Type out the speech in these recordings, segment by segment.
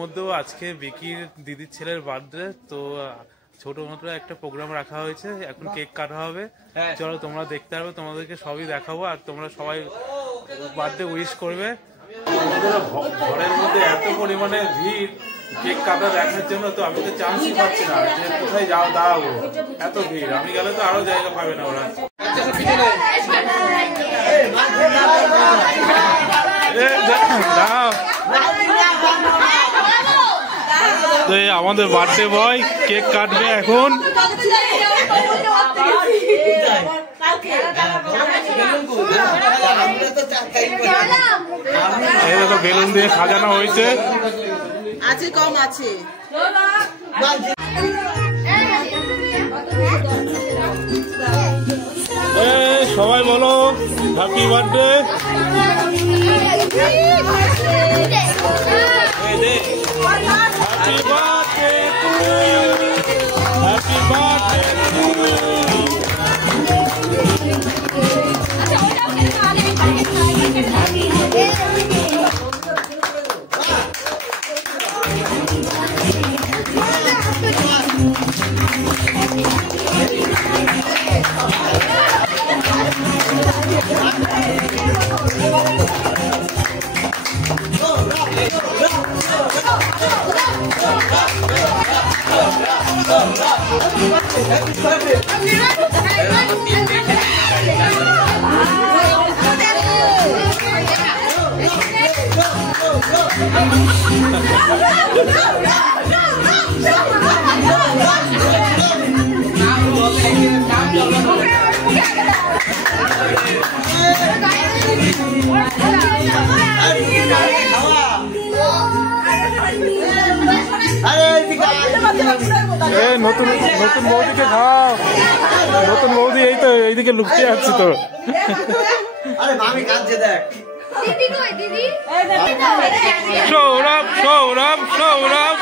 মধ্যেও আজকে বিকির দিদির ছেলের বার্থডে, তো ছোট মতো একটা প্রোগ্রাম রাখা হয়েছে। এখন কেক কাটা হবে, চলো তোমরা দেখতে পারবে, তোমাদেরকে সবই দেখাবো আর তোমরা সবাই বার্থডে উইশ করবে। ঘরের মধ্যে এত পরিমাণে ভিড় কেক কাটা দেখার জন্য, তো আমি তো চান্সই পাচ্ছি না যে কোথায় যাও দাঁড়াবো, এত ভিড়। আমি গেলে তো আরো জায়গা পাবে না ওরা। তো আমাদের বার্থডে বয় কেক কাটবে এখন। এই দেখো বেলুন দিয়ে সাজানো হয়েছে, আছে কম আছে। সবাই বলো happy birthday. Happy birthday to you. Happy birthday to you. নতুন নতুন বৌদিকে খাও, নতুন বৌদি এই তো এইদিকে লুকিয়ে আছে তো। আরে মামি কাঁদছে দেখ। সৌরভ সৌরভ সৌরভ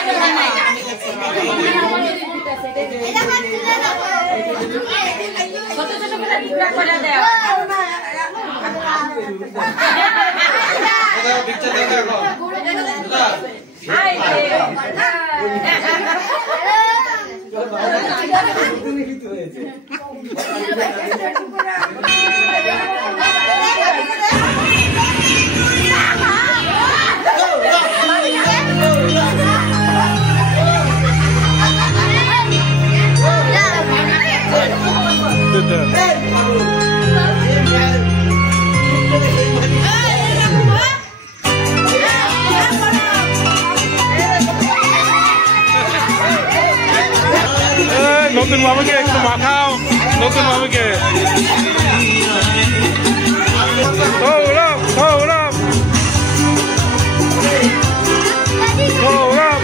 নতুন মামাকে একটু মাখাও, নতুন মামাকে। সৌরভ সৌরভ সৌরভ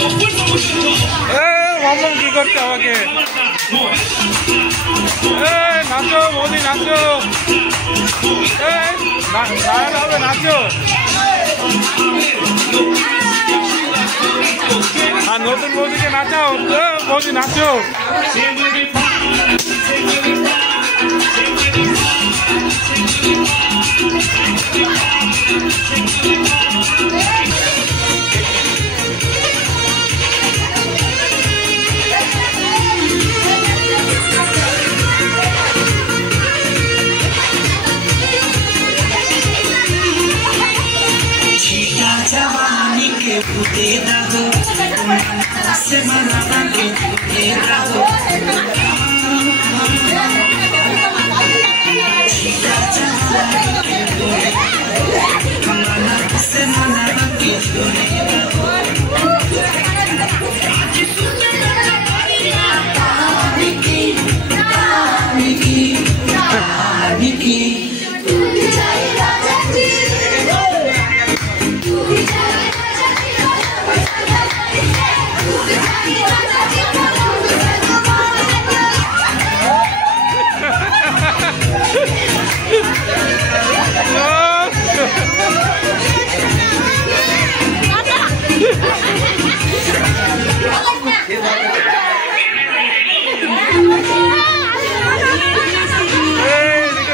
Oh, নাচো বৌদি নাচো, দাঁড়াতে হবে, নাচো। আর নতুন বৌদিকে নাচাও, বৌদি নাচো।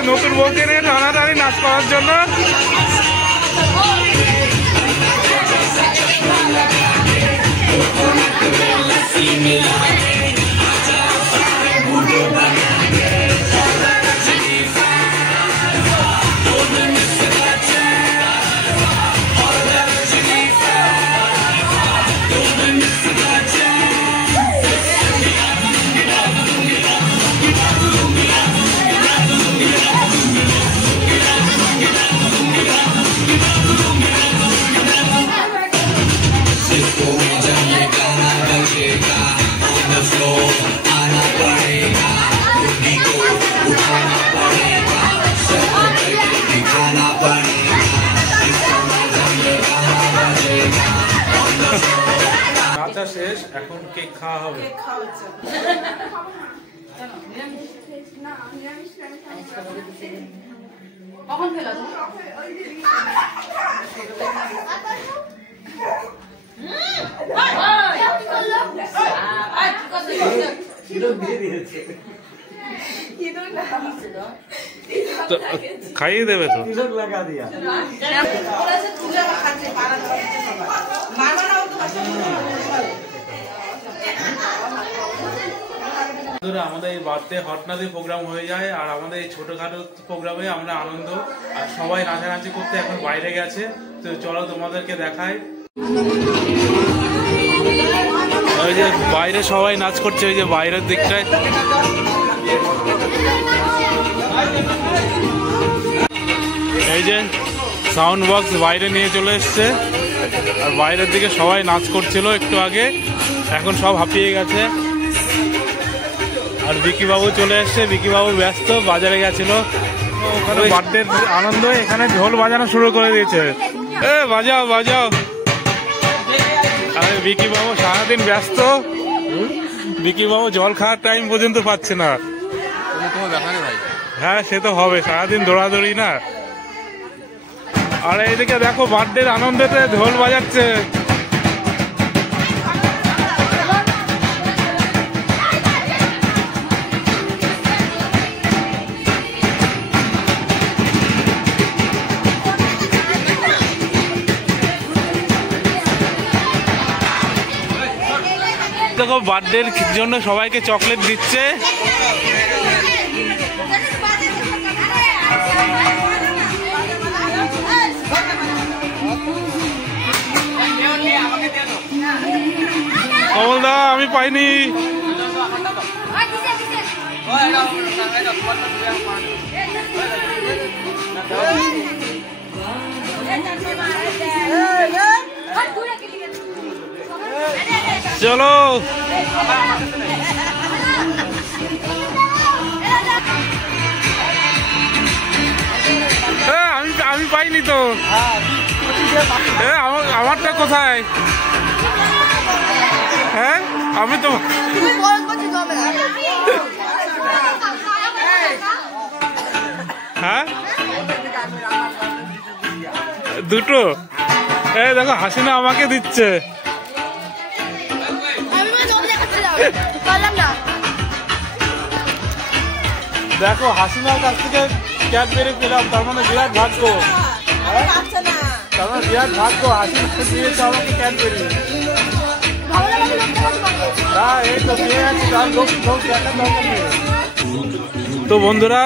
নতুন বউকে নিয়ে টানাটানি নাচ করার জন্য। নাচা শেষ, এখন কেক খাওয়া হবে। কখন ফেলা তো খাইয়ে দেবে তো। আমাদের এই বার্থডে হটনাদি প্রোগ্রাম হয়ে যায়, আর আমাদের এই ছোটখাটো প্রোগ্রামে আমরা আনন্দ, আর সবাই নাচানাচি করতে এখন বাইরে গেছে। তো চলো তোমাদেরকে দেখাই। ওই যে বাইরে সবাই নাচ করছে, ওই যে বাইরের দিকটায়। এই যে সাউন্ড বক্স বাইরে নিয়ে চলে এসছে, আর বাইরের দিকে সবাই নাচ করছিল একটু আগে, এখন সব হাঁপিয়ে গেছে। আর বিকি বাবু চলে এসছে, বিকি বাবু ব্যস্ত, বাজারে গেছিল। ওখানে বার্থডে আনন্দ, এখানে ঢোল বাজানো শুরু করে দিয়েছে। বাজাও বাজাও। আরে বিকি বাবু সারাদিন ব্যস্ত, বিকি বাবু জল খাওয়ার টাইম পর্যন্ত পাচ্ছে না। হ্যাঁ সে তো হবে, সারাদিন দৌড়াদৌড়ি না। আর এইদিকে দেখো বার্থডের আনন্দেতে ঢোল বাজাচ্ছে। দেখো বার্থডের জন্য সবাইকে চকলেট দিচ্ছে। কমলদা আমি পাইনি। চলো আমি পাইনি তো। আমারটা কোথায়? হ্যাঁ আমি তো হ্যাঁ দুটো, এই দেখো হাসিনা আমাকে দিচ্ছে। দেখো হাসিনার কাছ থেকে ক্যাডবেরি পেলাম, তার মানে বিরাট ভাগ্য, তার মানে বিরাট ভাগ্য। হাসিনা দিয়েছে আমাকে ক্যাডবেরি। হ্যাঁ এই তো পেয়ে যাচ্ছি, তার লোক দেখার দরকার নেই। তো বন্ধুরা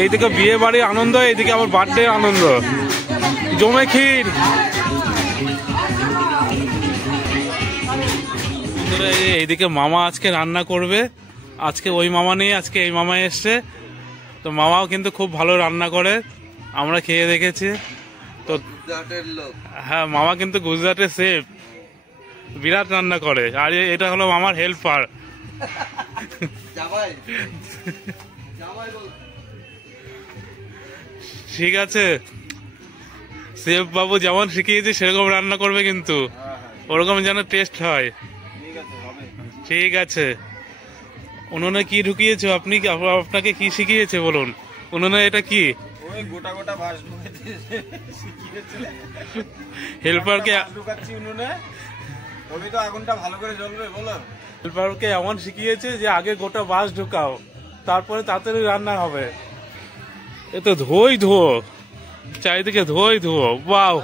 এইদিকে বিয়ে বাড়ির আনন্দ, এইদিকে আমার বার্থডে আনন্দ, জমে ক্ষীর। এইদিকে মামা আজকে রান্না করবে, আজকে ওই মামা নেই, আজকে এই মামা এসছে। তো মামাও কিন্তু খুব ভালো রান্না করে, আমরা খেয়ে দেখেছি। তো হ্যাঁ মামা কিন্তু গুজরাটের শেফ, বিরাট রান্না করে। আর এটা হলো মামার হেল্পার। ঠিক আছে, শেফ বাবু যেমন শিখিয়েছে সেরকম রান্না করবে, কিন্তু ওরকম যেন টেস্ট হয়। ঠিক আছে। উনুনে কি ঢুকিয়েছো আপনি? আপনাকে কি শিখিয়েছে বলুন? উনুনে এটা কি? গোটা গোটা বাঁশ হেল্পারকে উনুনে, তবে তো আগুনটা ভালো করে জ্বলবে। বলো, হেল্পারকে এমন শিখিয়েছে যে আগে গোটা বাঁশ ঢুকাও, তারপরে তাড়াতাড়ি রান্না হবে। এ তো ধোই ধো, চারিদিকে ধোই ধো। বাও,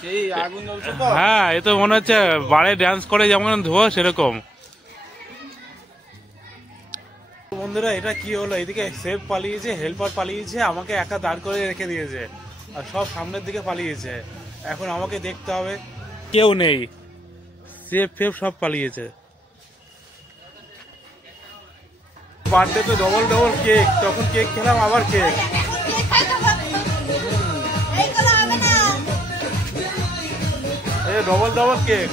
সেই আগুন জ্বলছে তো। হ্যাঁ এ তো মনে হচ্ছে বারে ডান্স করে যেমন ধো সেরকম। বন্ধুরা এটা কি হলো? এদিকে শেফ পালিয়েছে, হেল্পার পালিয়েছে, আমাকে একা দাঁড় করে রেখে দিয়েছে, আর সব সামনের দিকে পালিয়েছে। এখন আমাকে দেখতে হবে, কেউ নেই, শেফ ফেফ সব পালিয়েছে। বার্থডে তো ডবল ডবল কেক, তখন কেক খেলাম, আবার কেক। Double double cake.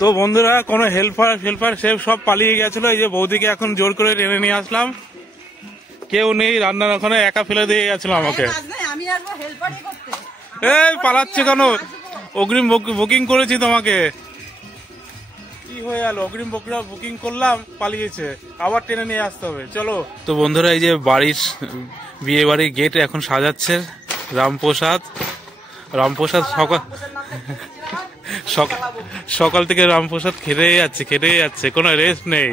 তো বন্ধুরা কোনো হেল্পার শেফ সব পালিয়ে গেছিল। এই যে বৌদিকে এখন জোর করে টেনে নিয়ে আসলাম, কেউ নেই রান্নার ওখানে, একা ফেলে দিয়ে গেছিল আমাকে। এই পালাচ্ছে কেন? অগ্রিম বুকিং করেছি তোমাকে, কি হয়ে গেল? অগ্রিম বুকিং করলাম, পালিয়েছে, আবার টেনে নিয়ে আসতে হবে। চলো। তো বন্ধুরা এই যে বিয়ে বাড়ির গেট এখন সাজাচ্ছে রামপ্রসাদ। সকাল থেকে রামপ্রসাদ খেতেই যাচ্ছে, কোনো রেস্ট নেই।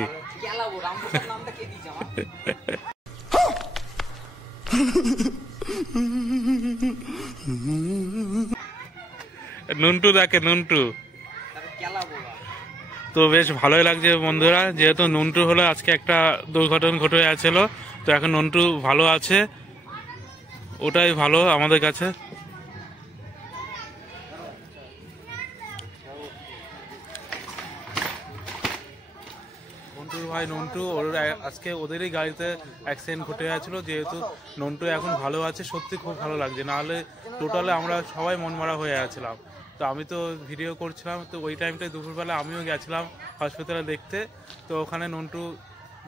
নুন্টু দেখে, নুন্টু। তো বেশ ভালোই লাগছে বন্ধুরা, যেহেতু নুন্টু হলো আজকে একটা দুর্ঘটনা ঘটে গেছিল, তো এখন নুন্টু ভালো আছে, ওটাই ভালো আমাদের কাছে। ভাই নন্টু, আজকে ওদেরই গাড়িতে অ্যাক্সিডেন্ট ঘটে গেছিল, যেহেতু নন্টু এখন ভালো আছে, সত্যি খুব ভালো লাগছে। নাহলে টোটালে আমরা সবাই মনমরা হয়ে গেছিলাম। তো আমি তো ভিডিও করছিলাম, তো ওই টাইমটায় দুপুরবেলা আমিও গেছিলাম হসপিটালে দেখতে। তো ওখানে নন্টু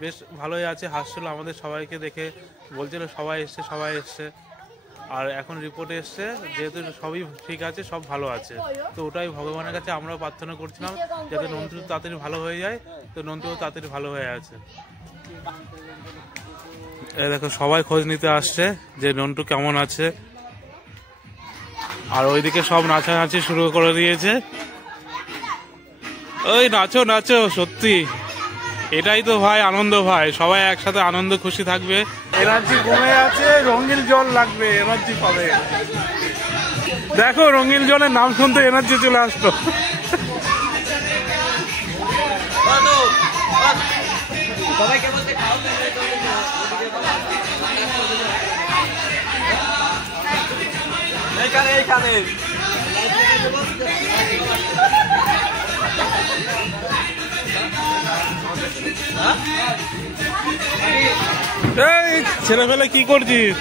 বেশ ভালোই আছে, হাসছিল আমাদের সবাইকে দেখে, বলছিল সবাই এসছে। আর এখন রিপোর্ট এসছে, যেহেতু সবই ঠিক আছে, সব ভালো আছে। তো ওটাই ভগবানের কাছে আমরাও প্রার্থনা করছিলাম, যাতে নন্টু তাড়াতাড়ি ভালো হয়ে যায়। তো নন্টুও তাড়াতাড়ি ভালো হয়ে আছে। এই দেখো সবাই খোঁজ নিতে আসছে যে নন্টু কেমন আছে। আর ওইদিকে সব নাচানাচি শুরু করে দিয়েছে। ওই নাচো, সত্যি এটাই তো ভাই আনন্দ ভাই, সবাই একসাথে আনন্দ খুশি থাকবে। এনার্জি কমে আছে, রঙিন জল লাগবে, এনার্জি পাবে। দেখো রঙিন জলের নাম শুনতে এনার্জি চলে আসতো। এই ছেলেবেলা কি করছিস?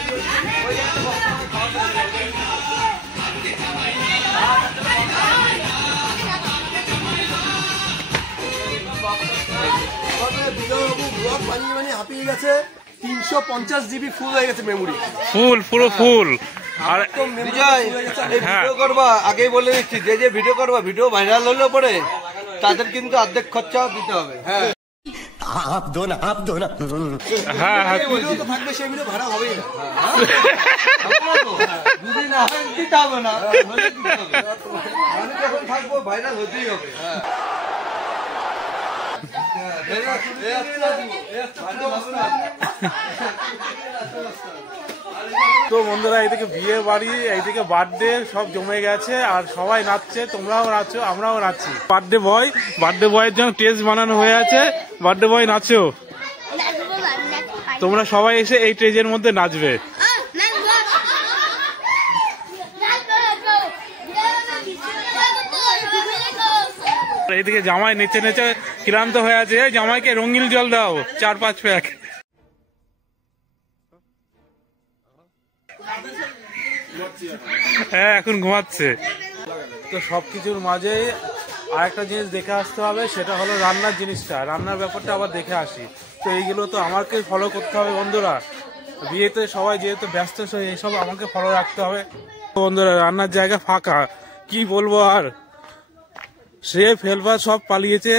হাঁপিয়ে গেছে, 350 জিবি ফুল হয়ে গেছে মেমোরি, পুরো ফুল। আর ভিডিও করবা আগেই বলে দিচ্ছি, যে ভিডিও করবা, ভিডিও ভাইরাল হলে পরে তাদের কিন্তু অর্ধেক খরচা দিতে হবে। হ্যাঁ आप दो ना হ্যাঁ হ্যাঁ ভিডিও তো থাকবে, সেই ভিডিও ভাড়া হবেই না। যদি না হয় দিতে হবে না, আমি যখন থাকবো ভাইরাল হতেই হবে। তো বন্ধুরা এইদিকে বিয়ে বাড়ি, এইদিকে বার্থডে সব জমে গেছে আর সবাই নাচছে, তোমরাও নাচছো, আমরাও নাচছি। বার্থডে বয়ের জন্য টেস্ট বানানো হয়ে আছে, বার্থডে বয় নাচো। তোমরা সবাই এসে এই স্টেজের মধ্যে নাচবে। এইদিকে জামাই নেচে নেচে ক্লান্ত হয়ে আছে, জামাইকে রঙিন জল দাও 4-5 প্যাক। হ্যাঁ এখন ঘুমাচ্ছে। তো সবকিছুর মাঝে আরেকটা জিনিস দেখে আসতে হবে, সেটা হলো রান্নার জিনিসটা, রান্নার ব্যাপারটা আবার দেখে আসি। তো এইগুলো তো আমাকে ফলো করতে হবে বন্ধুরা, বিয়েতে সবাই যেহেতু ব্যস্ত, এইসব আমাকে ফলো রাখতে হবে। বন্ধুরা রান্নার জায়গা ফাঁকা, কি বলবো আর, সে ফেলবা সব পালিয়েছে।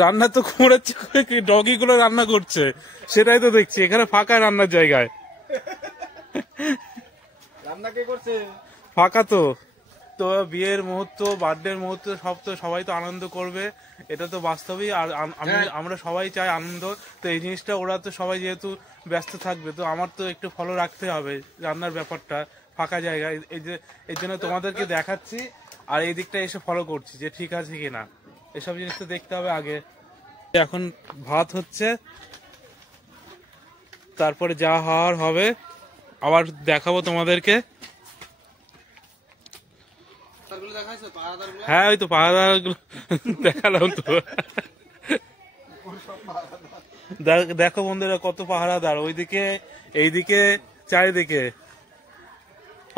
রান্না তো করেছে, ডগি গুলো রান্না করছে, সেটাই তো দেখছি এখানে ফাঁকা রান্নার জায়গায়। রান্না কে করছে? ফাঁকা তো। তো বিয়ের মুহূর্ত, বার্থডে মুহূর্ত সব তো সবাই তো আনন্দ করবে, এটা তো বাস্তবই। আর আমরা সবাই চাই আনন্দ। তো এই জিনিসটা ওরা তো সবাই যেহেতু ব্যস্ত থাকবে, তো আমার তো একটু ফলো রাখতে হবে রান্নার ব্যাপারটা, ফাঁকা জায়গায়। এই জন্য তোমাদেরকে দেখাচ্ছি আর এই দিকটা এসে ফলো করছি যে ঠিক আছে কিনা, এসব জিনিস তো দেখতে হবে আগে। এখন ভাত হচ্ছে, তারপরে যা হওয়ার হবে আবার দেখাবো তোমাদেরকে। হ্যাঁ ওই তো পাহাড় দেখালাম তো। দেখো বন্ধুরা কত পাহারাদার, ওইদিকে এইদিকে চারিদিকে।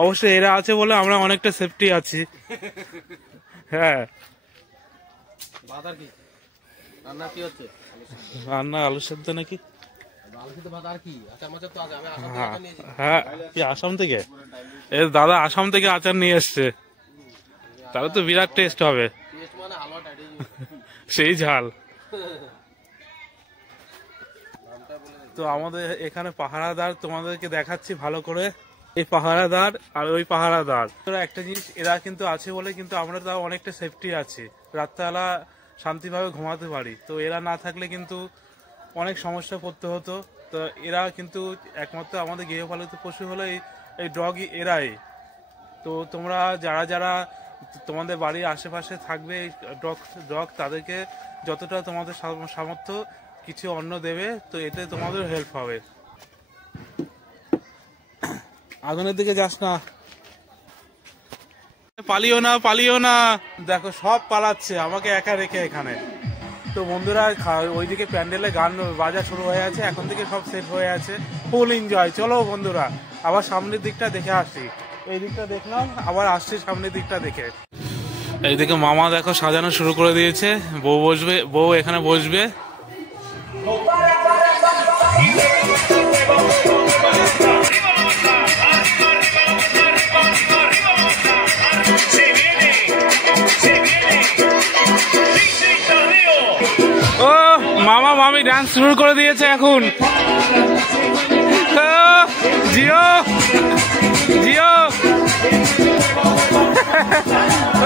অবশ্যই এরা আছে বলে আমরা অনেকটা সেফটি আছি। হ্যাঁ রান্না আলু সেদ্ধ নাকি? হ্যাঁ কি আসাম থেকে? দাদা আসাম থেকে আচার নিয়ে এসছে, তাহলে তো বিরাট টেস্ট হবে, সেই ঝাল। তো আমাদের এখানে পাহারাদার তোমাদেরকে দেখাচ্ছি ভালো করে, এই পাহারাদার আর ওই পাহারাদার। একটা জিনিস এরা কিন্তু আছে বলে কিন্তু আমরা তাও অনেকটা সেফটি আছি, রাত্রেবেলা শান্তিভাবে ঘুমাতে পারি। তো এরা না থাকলে কিন্তু অনেক সমস্যা পড়তে হতো। তো এরা কিন্তু একমাত্র আমাদের গৃহপালিত পশু হলো এই ডগ, এরাই। তো তোমরা যারা যারা তোমাদের বাড়ির আশেপাশে থাকবে এই ডগ, তাদেরকে যতটা তোমাদের সামর্থ্য কিছু অন্ন দেবে, তো এতে তোমাদের হেল্প হবে। আগুনের দিকে যাস না, পালিও না। দেখো সব পালাচ্ছে আমাকে একা রেখে এখানে। তো বন্ধুরা ওইদিকে প্যান্ডেলে গান বাজা শুরু হয়ে আছে, এখন থেকে সব সেট হয়ে আছে, ফুল এনজয়। চলো বন্ধুরা আবার সামনের দিকটা দেখে আসি। এই দিকটা দেখলাম, আবার আসছি সামনের দিকটা দেখে। এইদিকে মামা দেখো সাজানো শুরু করে দিয়েছে, বউ এখানে বসবে। ও মামা মামি ডান্স শুরু করে দিয়েছে এখন। জিও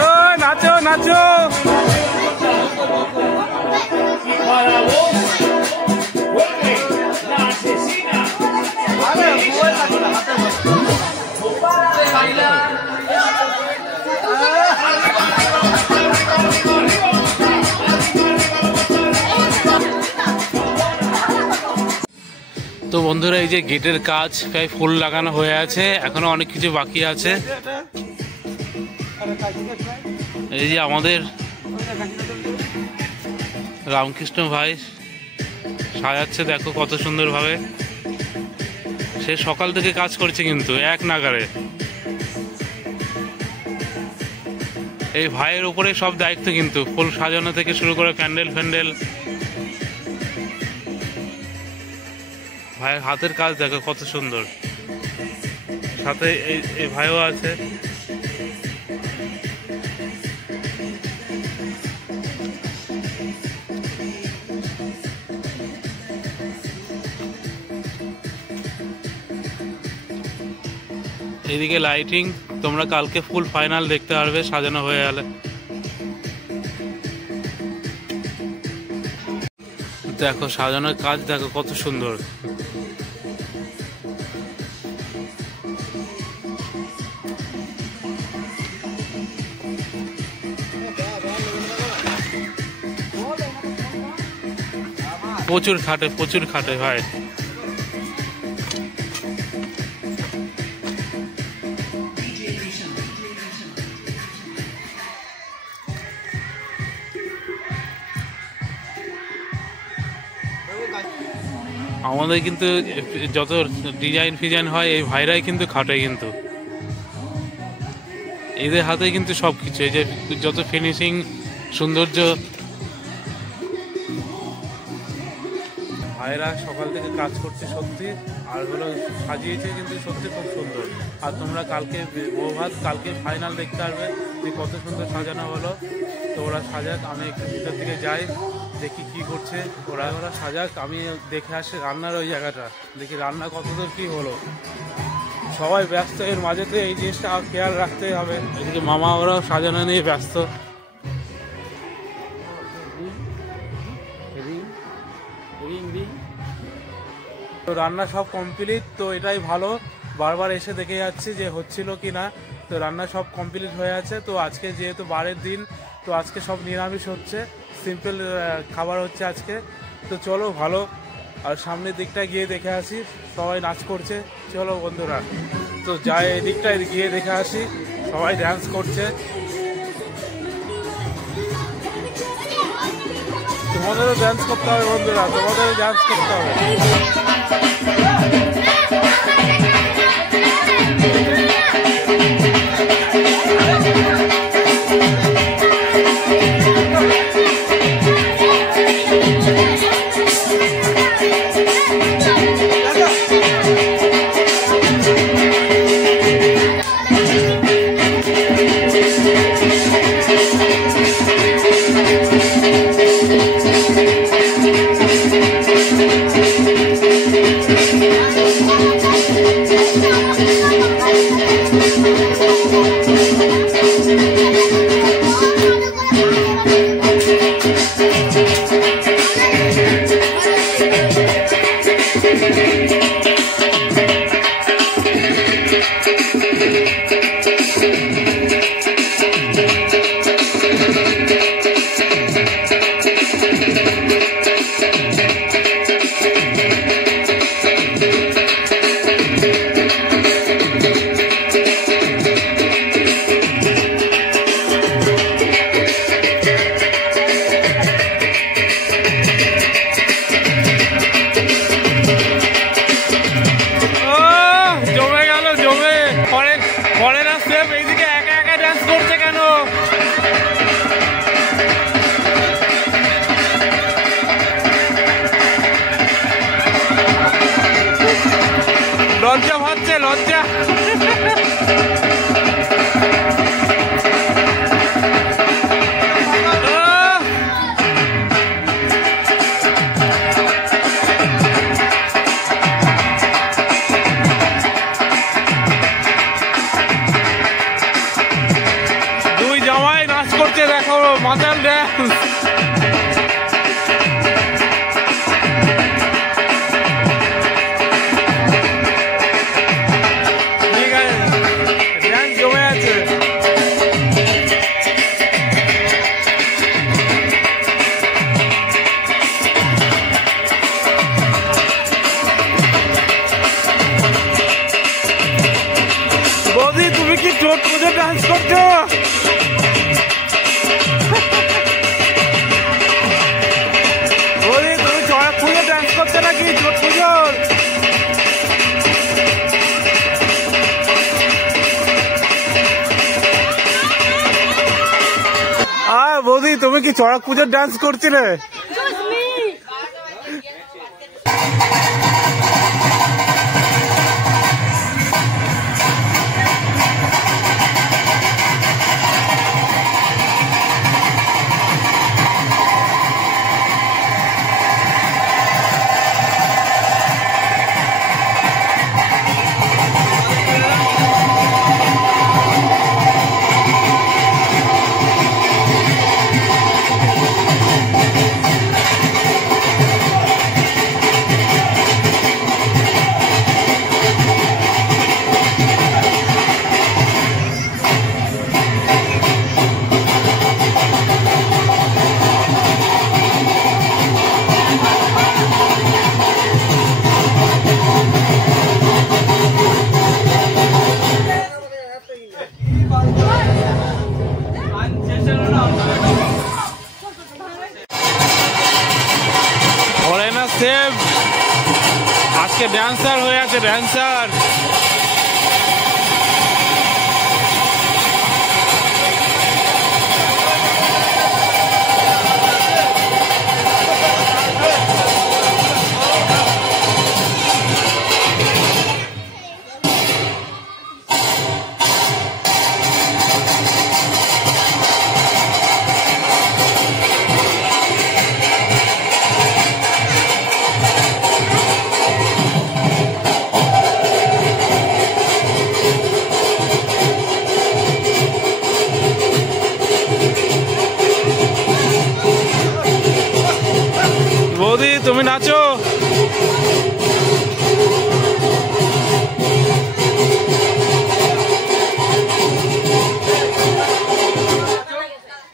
ও নাচো। তো বন্ধুরা এই যে গেটের কাজ প্রায় ফুল লাগানো হয়ে আছে, এখনো অনেক কিছু বাকি আছে। এই যে আমাদের রামকৃষ্ণ ভাই সাজাচ্ছে, দেখো কত সুন্দর ভাবে। সে সকাল থেকে কাজ করছে কিন্তু এক নাগারে। এই ভাইয়ের উপরে সব দায়িত্ব কিন্তু, ফুল সাজানো থেকে শুরু করে প্যান্ডেল। ভাইয়ের হাতের কাজ দেখো কত সুন্দর, সাথে এই ভাইও আছে। এদিকে লাইটিং তোমরা কালকে ফুল ফাইনাল দেখতে পারবে সাজানো হয়ে গেলে। দেখো সাজানোর কাজ দেখো কত সুন্দর। প্রচুর খাটে ভাই। আমাদের কিন্তু যত ডিজাইন ফিজাইন হয় এই ভাইরাই কিন্তু খাটে, কিন্তু এদের হাতে কিন্তু সবকিছু, এই যে যত ফিনিশিং সৌন্দর্য, ভাইরা সকাল থেকে কাজ করছে সত্যি, আর হলো সাজিয়েছে কিন্তু সত্যি খুব সুন্দর। আর তোমরা কালকে বৌভাত কালকে ফাইনাল দেখতে পারবে যে কত সুন্দর সাজানো হলো। তো ওরা সাজাক, আমি একটু ভিতর থেকে যাই দেখি কি করছে ওরা সাজাক, আমি দেখে আসি রান্নার ওই জায়গাটা, দেখি রান্না কতদূর কি হলো। সবাই ব্যস্ত, এর মাঝেতে এই জিনিসটা খেয়াল রাখতেই হবে। এদিকে মামা ওরাও সাজানো নিয়ে ব্যস্ত। তো রান্না সব কমপ্লিট, তো এটাই ভালো, বারবার এসে দেখে যাচ্ছি যে হচ্ছিল কি না। তো রান্না সব কমপ্লিট হয়ে আছে। তো আজকে যেহেতু বারের দিন, তো আজকে সব নিরামিষ হচ্ছে, সিম্পল খাবার হচ্ছে আজকে। তো চলো ভালো, আর সামনের দিকটা গিয়ে দেখে আসি, সবাই নাচ করছে। চলো বন্ধুরা, তো যাই এদিকটায় গিয়ে দেখে আসি, সবাই ডান্স করছে। তোমাদেরও ডান্স করতে হবে বন্ধুরা, তোমাদেরও ডান্স করতে হবে। লজ্জা ভাবছে, লজ্জা। দুই জামাই নাচ করছে, দেখো মাতাল ড্যান্স। বৌদি তুমি কি চোট পুজো ডান্স করছো? বৌদি তুমি চড়ক পুজো ডান্স করছো নাকি চোট পুজোর? বৌদি তুমি কি চড়ক পুজোর ডান্স করছিলে? আজকে ড্যান্সার হয়ে আছে, ড্যান্সার। বৌদি তুমি নাচো।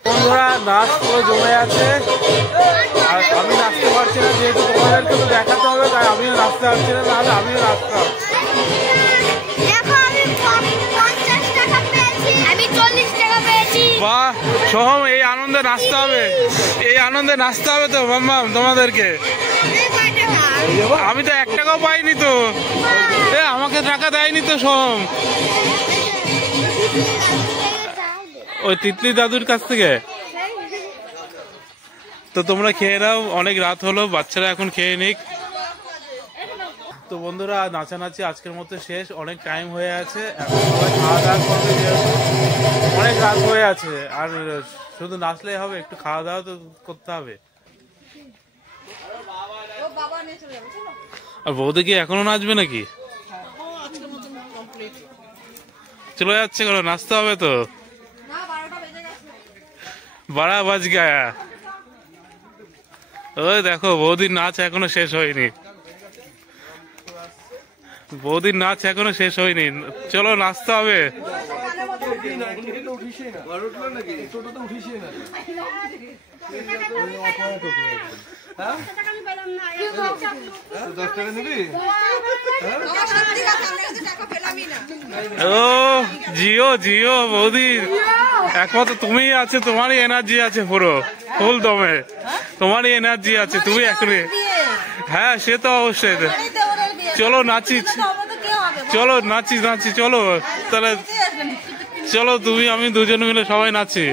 বন্ধুরা নাচ পুরো জমে আছে, আর আমি নাচতে পারছি না যেহেতু তোমাদেরকে তো দেখাতে হবে, তাই আমিও নাচতে পারছি না, নাহলে আমিও নাচতাম। বাহ সোহম, এই আনন্দে নাচতে হবে, এই আনন্দে নাচতে হবে তো মাম্মাম তোমাদেরকে। আমি তো 1 টাকাও পাইনি তো, আমাকে টাকা দেয়নি তো সোহম, ওই তিতলি দাদুর কাছ থেকে। তো তোমরা খেয়ে নাও, অনেক রাত হলো, বাচ্চারা এখন খেয়ে নিক। তো বন্ধুরা নাচানাচি আজকের মতো শেষ, অনেক টাইম হয়ে আছে, এখন সবাই খাওয়া দাওয়া করবে, যেহেতু অনেক রাত হয়ে আছে। আর শুধু নাচলেই হবে, একটু খাওয়া দাওয়া তো করতে হবে। আর বৌদি কি এখনো নাচবে নাকি? চলে যাচ্ছে কেন? নাচতে হবে তো, 12 বাজ গায়া। ওই দেখো বৌদির নাচ এখনো শেষ হয়নি, বৌদির নাচ এখনো শেষ হয়নি, চলো নাচতে হবে। ও জিও জিও বৌদির একমাত্র তুমিই আছে, তোমারই এনার্জি আছে, পুরো ফুল দমে তোমারই এনার্জি আছে, তুমি এখনই। হ্যাঁ সে তো অবশ্যই। চলো নাচি, চলো নাচি নাচি, চলো তাহলে, চলো তুমি আমি দুজন মিলে সবাই নাচি।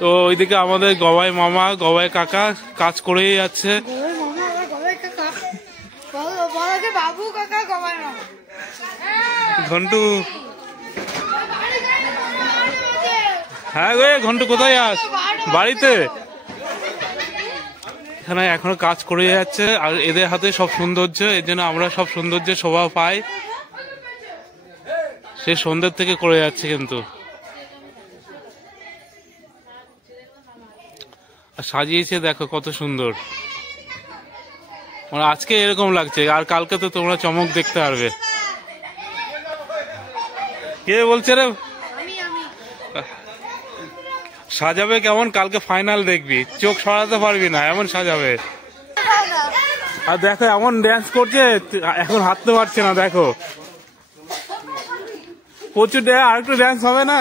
তো ওইদিকে আমাদের গবাই মামা গবাই কাকা কাজ করেই যাচ্ছে। ঘন্টু, হ্যাঁ গো ঘন্টু কোথায় আস? বাড়িতে। এখানে এখনো কাজ করে যাচ্ছে, আর এদের হাতে সব সৌন্দর্য, এর জন্য আমরা সব সৌন্দর্যের শোভা পাই, সে সন্ধ্যের থেকে করে যাচ্ছে। কিন্তু সাজিয়েছে দেখো কত সুন্দর, মানে আজকে এরকম লাগছে, আর কালকে তো তোমরা চমক দেখতে পারবে। কে বলছে রে সাজাবে কেমন? কালকে ফাইনাল দেখবি, চোখ সরাতে পারবি না, এমন সাজাবে। আর দেখো এমন ড্যান্স করছে, এখন হাঁটতে পারছে না, দেখো প্রচুর আর একটু ড্যান্স হবে না?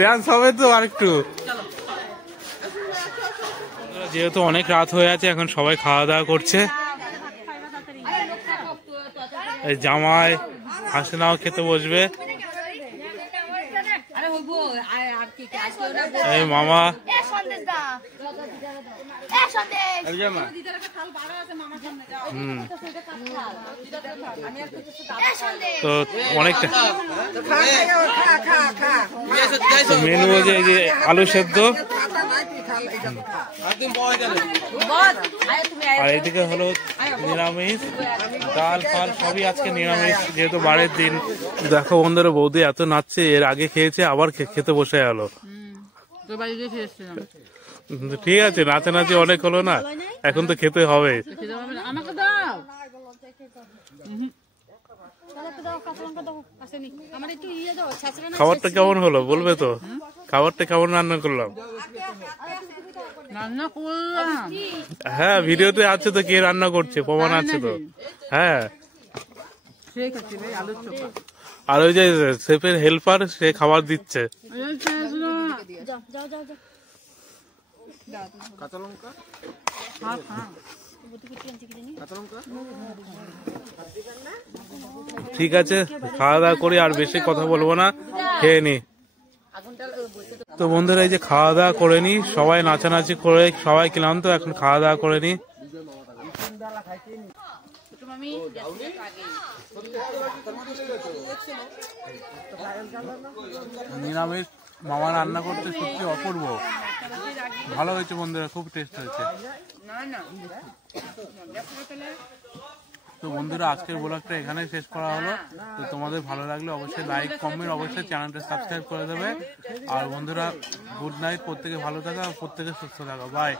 ড্যান্স হবে তো আর একটু। যেহেতু অনেক রাত হয়ে আছে, এখন সবাই খাওয়া দাওয়া করছে। এই জামাই হাসিনাও খেতে বসবে, এই মামা। তো অনেকটা মেনু হচ্ছে এই যে আলু সেদ্ধ, আর এইদিকে হলো নিরামিষ, ডাল ফাল সবই আজকে নিরামিষ, যেহেতু বারের দিন। দেখো বন্ধুরা বৌদি এত নাচছে, এর আগে খেয়েছে আবার খেতে বসে গেল। ঠিক আছে, নাচানাচি অনেক হলো না, এখন তো খেতে হবে। খাবারটা কেমন হলো বলবে তো? খাবারটা কেমন রান্না করলাম? হ্যাঁ ভিডিওতে আছে তো, কে রান্না করছে প্রমাণ আছে তো। হ্যাঁ আর ওই যে শেফের হেল্পার, সে খাবার দিচ্ছে। কাঁচা লঙ্কা ঠিক আছে, খাওয়া দাওয়া করি, আর বেশি কথা বলবো না, খেয়ে নি। তো বন্ধুরা এই যে খাওয়া দাওয়া করে নি, সবাই নাচানাচি করে সবাই ক্লান্ত, এখন খাওয়া দাওয়া করে নি। নিরামিষ মামা রান্না করতে সত্যি অপূর্ব, ভালো হয়েছে বন্ধুরা, খুব টেস্ট হয়েছে। তো বন্ধুরা আজকের ব্লগটা এখানেই শেষ করা হলো। তো তোমাদের ভালো লাগলে অবশ্যই লাইক কমেন্ট, অবশ্যই চ্যানেলটা সাবস্ক্রাইব করে দেবে। আর বন্ধুরা গুড নাইট, প্রত্যেকে ভালো থাকা, প্রত্যেকে সুস্থ থাকা, বাই।